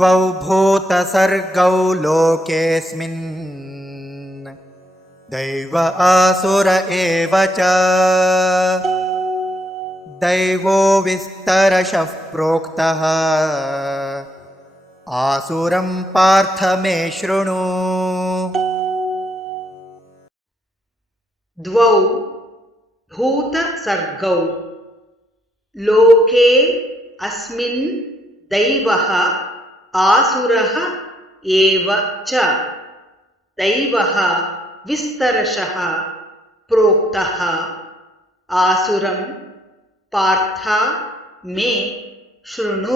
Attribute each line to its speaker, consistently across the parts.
Speaker 1: द्वौ भूतसर्गौ लोकेऽस्मिन् दैव आसुर एव च दैवो विस्तरशः प्रोक्तः आसुरं पार्थ मे शृणु।
Speaker 2: द्वौ भूतसर्गौ लोके अस्मिन् दैवः आसुरः एव च दैवः विस्तरशः प्रोक्तः आसुरं पार्थ मे शृणु।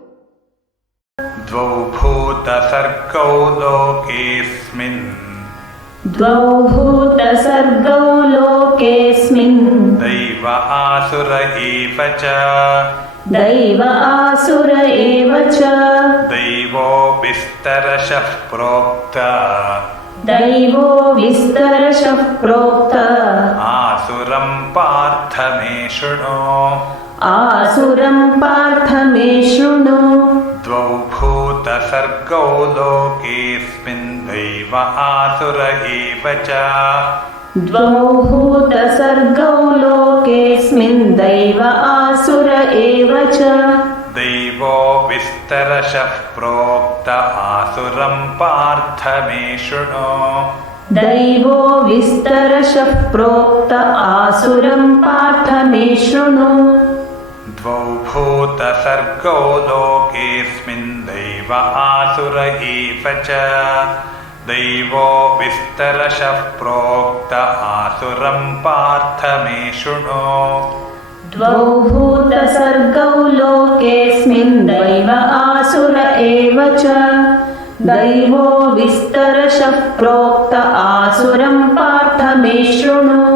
Speaker 3: द्वौ भूतसर्गौ लोकेऽस्मिन्
Speaker 4: द्वौ भूतसर्गौ लोकेऽस्मिन्
Speaker 3: दैव आसुर एव च
Speaker 4: दैव आसुर एव च
Speaker 3: दैवो विस्तरशः प्रोक्त
Speaker 4: दैवो विस्तरशः प्रोक्त
Speaker 3: आसुरं पार्थ मे शृणु।
Speaker 4: आसुरं पार्थ मे शृणु।
Speaker 3: द्वौ भूतसर्गौ लोकेऽस्मिन् दैव आसुर एव च
Speaker 4: द्वौ भूतसर्गौ लोकेऽस्मिन् दैव आसुर एव च
Speaker 3: दैवो विस्तरशः प्रोक्त आसुरं पार्थ मे शृणु।
Speaker 4: दैवो विस्तरशः प्रोक्त आसुरं पार्थ मे शृणु।
Speaker 3: द्वौ भूतसर्गौ लोकेऽस्मिन् दैव आसुर एव च दैवो विस्तरशः प्रोक्त आसुरं पार्थ मे शृणु।
Speaker 4: द्वौ भूतसर्गौ लोकेऽस्मिन् दैव आसुर एव च दैवो विस्तरशः प्रोक्त आसुरं पार्थ मे शृणु।